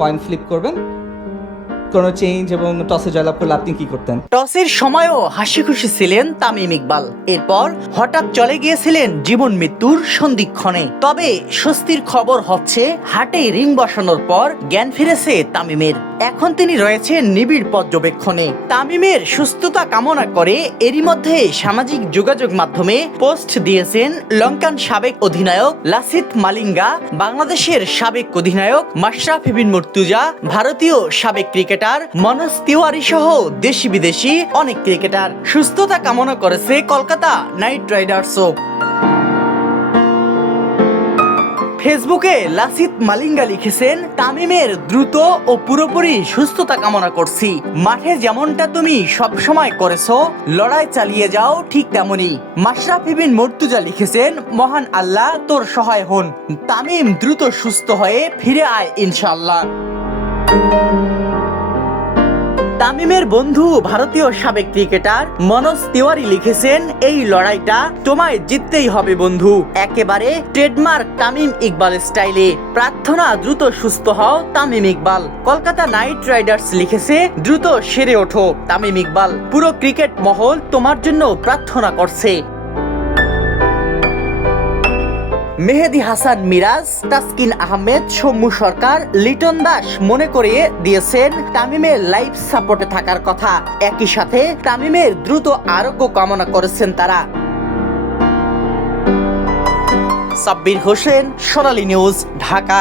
Coin flip করবেন। কোনো change এবং টসে জয়লাভ করলে আপনি কি করতেন? টসের সময়ও হাসি খুশি ছিলেন তামিম ইকবাল। এরপর হঠাৎ চলে গিয়েছিলেন জীবন মৃত্যুর সন্ধিক্ষণে। তবে স্বস্তির খবর হচ্ছে হাটে রিং বসানোর পর জ্ঞান ফিরেছে তামিমের। এখন তিনি রয়েছেন নিবিড় পর্যবেক্ষণে। তামিমের সুস্থতা কামনা করে এরই মধ্যে সামাজিক যোগাযোগ মাধ্যমে পোস্ট দিয়েছেন লঙ্কান সাবেক অধিনায়ক লাসিত মালিঙ্গা, বাংলাদেশের সাবেক অধিনায়ক মাশরাফি বিন মুর্তুজা, ভারতীয় সাবেক ক্রিকেটার মনোজ তিওয়ারি সহ দেশি বিদেশি অনেক ক্রিকেটার। সুস্থতা কামনা করেছে কলকাতা নাইট রাইডার্সও। ফেসবুকে লাসিত মালিঙ্গা লিখেছেন, তামিমের দ্রুত ও পুরোপুরি সুস্থতা কামনা করছি। মাঠে যেমনটা তুমি সব সময় করেছ, লড়াই চালিয়ে যাও ঠিক তেমনই। মাশরাফি বিন মর্তুজা লিখেছেন, মহান আল্লাহ তোর সহায় হন। তামিম দ্রুত সুস্থ হয়ে ফিরে আয় ইনশাল্লাহ তামিমের বন্ধু ভারতীয় সাবেক ক্রিকেটার মনোজ তিওয়ারি লিখেছেন, এই লড়াইটা তোমায় জিততেই হবে, বন্ধু। একেবারে ট্রেডমার্ক তামিম ইকবাল স্টাইলে। প্রার্থনা, দ্রুত সুস্থ হও তামিম ইকবাল। কলকাতা নাইট রাইডার্স লিখেছে, দ্রুত সেরে ওঠো তামিম ইকবাল। পুরো ক্রিকেট মহল তোমার জন্য প্রার্থনা করছে। মেহেদি হাসান মিরাজ, তাসকিন আহমেদ সৌম্য সরকার, লিটন দাস মনে করিয়ে দিয়েছেন তামিমের লাইফ সাপোর্টে থাকার কথা। একই সাথে তামিমের দ্রুত আরোগ্য কামনা করেছেন তারা। সাব্বির হোসেন, সোনালী নিউজ, ঢাকা।